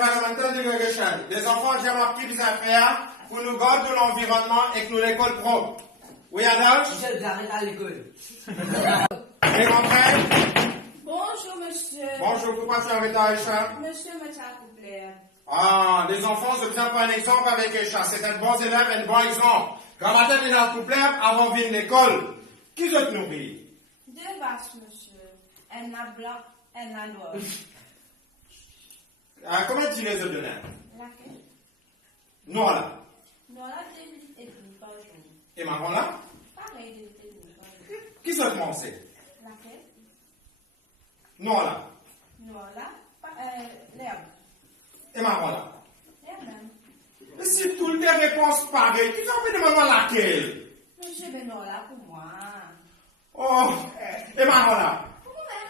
Environmental Degradation. Les enfants, j'ai appris des affaires pour nous garder de l'environnement et que nous l'école propre. Oui, adultes? Je j'arrête à l'école. Et rentrez? Bonjour, monsieur. Bonjour, pourquoi tu es en retard, Aïcha? Monsieur me tient à couper. Ah, les enfants se prennent pas un exemple avec Aïcha. C'est un bon élève et un bon exemple. Quand matin, il est en couple avant de venir à l'école. Qui se nourrit? Deux vaches, monsieur. Un a blanc, un a noir. Comment tu les as donnés? Laquelle? Non, là. Noir, 2 litres et demi par jour. Et marron, là? Pareil, 2 litres et demi par jour. Qui se commence? Laquelle? Non, là. Noir, là. L'herbe. Et marron, là. L'herbe même. Mais si toutes les réponses pareilles, tu t'en fais demander laquelle? Monsieur, ben noir, là, pour moi. Oh, et marron, là. Pour moi-même.